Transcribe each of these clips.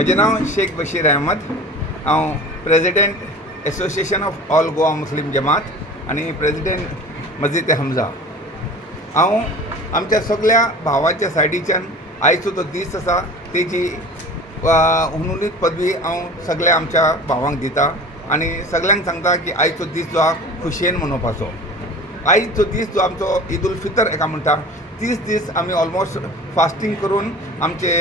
म्हजें नांव शेख बशीर अहमद. हांव president association of all Goa Muslim Jamat आनी प्रेसिडेंट मस्जिद हमजा. हांव आमच्या सगळ्या भावाच्या सायडीच्यान आयचो तो दीस आसा तेजी हुनूलीत पदवी हांव सगळ्या आमच्या भावांक दिता आनी सगळ्यांक सांगता की आयचो दीस जो आहा खुशयेन मनोवपाचो. आयचो दीस जो आमचो ईद उल फितर एका म्हणटा 30 दीस आमी ऑलमोस्ट फास्टींग करून आमचे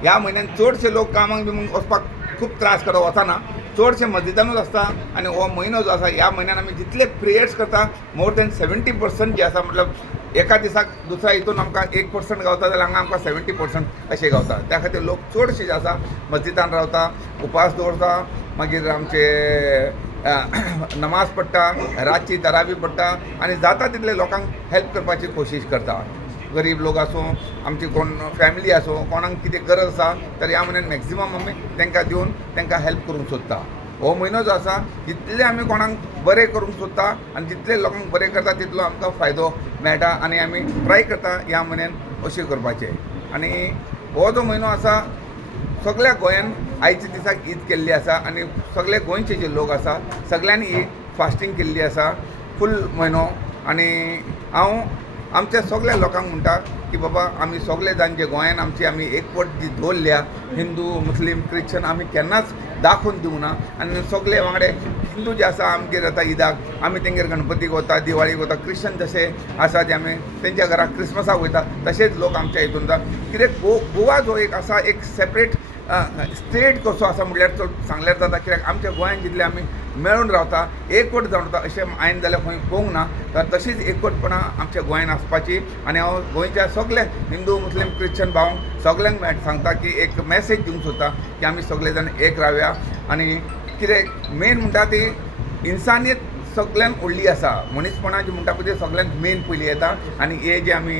ह्या म्हयन्यान चडशे लोक कामाक बिमांक वचपाक खूब त्रास करता वचना, चडशे मस्जिदानूच आसता. आनी हो म्हयनो जो आसा ह्या म्हयन्यान आमी जितले प्रेयर्स करता मोर दॅन 70% जे आसा मतलब एका दिसाक दुसऱ्या हितून आमकां 1% गावता जाल्यार हांगा आमकां 70% अशें गावता. त्या खातीर लोक चडशे जे आसा मस्जिदान रावता, उपास दवरता, मागीर आमचे नमाज पडटा, रातची तरावी पडटा आनी जाता तितले लोकांक हेल्प करपाची कोशिश करता. गरीब लोक आसूं, आमची कोण फॅमिली आसूं, कोणाक कितें गरज आसा तर ह्या म्हयन्यान मॅक्झिमम आमी तांकां दिवन तांकां हेल्प करूंक सोदता. हो म्हयनो जो आसा जितले आमी कोणाक बरें करूंक सोदता आनी जितले लोकांक बरें करता तितलो आमकां फायदो मेळटा आनी आमी ट्राय करता ह्या म्हयन्यान अशें करपाचें. आनी हो जो म्हयनो आसा सगळ्या गोंयान आयच्या दिसाक ईद केल्ली आसा आनी सगळे गोंयचे जे लोक आसा सगळ्यांनी ही फास्टींग केल्ली आसा फूल म्हयनो. आनी हांव आमच्या सगळ्या लोकांक म्हणटा की बाबा आमी सगळे जाण जे गोंयान आमी एकवट जी दवरल्या, हिंदू मुस्लीम क्रिश्चन आमी केन्नाच दाखोवन दिवं ना. आनी सगळे वांगडे हिंदू जे आसा आमगेर येता ईदाक आमी तेंगेर गणपतीक वता, दिवाळीक वता. क्रिश्चन जशे आसा ते आमी तेंच्या घराक क्रिसमसाक वयता तशेंच लोक आमच्या हितून जाता. कित्याक गोवा जो एक आसा एक सेपरेट स्टेट कसो आसा म्हटल्यार चड सांगल्यार जाता. कित्याक आमच्या गोंयान जितले आमी मेळून रावता, एकवट जावन रावता अशें हांवें जाल्यार खंय पळोवंक ना. तर तशीच एकवटपणां आमच्या गोंयान आसपाची. आनी हांव गोंयच्या सगळे हिंदू मुस्लीम क्रिश्चन भावांक सगळ्यांक सांगता की एक मॅसेज दिवंक सोदता की आमी सगळे जाण एक रावया. आनी कितें मेन म्हणटा ती इन्सानियत सगळ्यांक व्हडली आसा. मनीसपणा जी म्हणटा पळय ते सगळ्यांक मेन पयली येता आनी हे जे आमी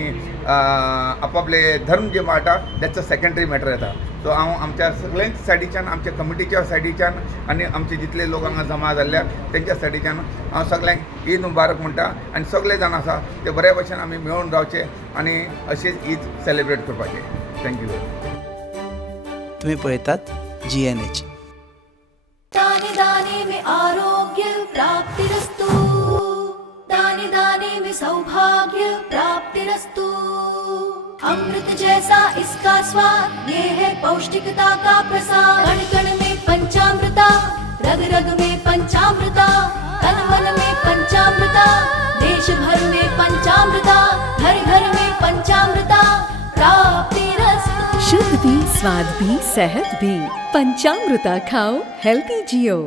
आपापले धर्म जे माळटा दॅट्स अ सेकंडरी मॅटर येता. सो हांव आमच्या सगळ्यांच सायडीच्यान, आमच्या कमिटीच्या सायडीच्यान आनी आमचे जितले लोक हांगा जमा जाल्ल्या तेंच्या सायडीच्यान हांव सगळ्यांक ईद मुबारक म्हणटा. आनी सगळे जाण आसा ते बऱ्या भशेन आमी मेळून रावचे आनी अशीच ईद सेलिब्रेट करपाचें. थँक्यू. तुम्ही पळयतात GNH. दाने दाने में आरोग्य प्राप्तिरस्तु, दाने दाने में सौभाग्य प्राप्तिरस्तु. अमृत जैसा इसका स्वाद, ये है पौष्टिकता का प्रसाद. कण कण में पंचामृता, रग रग में पंचामृता, तन मन में पंचामृता, देश भर में पंचामृता, घर घर में पंचामृता प्राप्तिरस्तु. शुद्ध भी, स्वाद भी, सेहत भी. पंचामृता खाओ, हेल्दी जियो.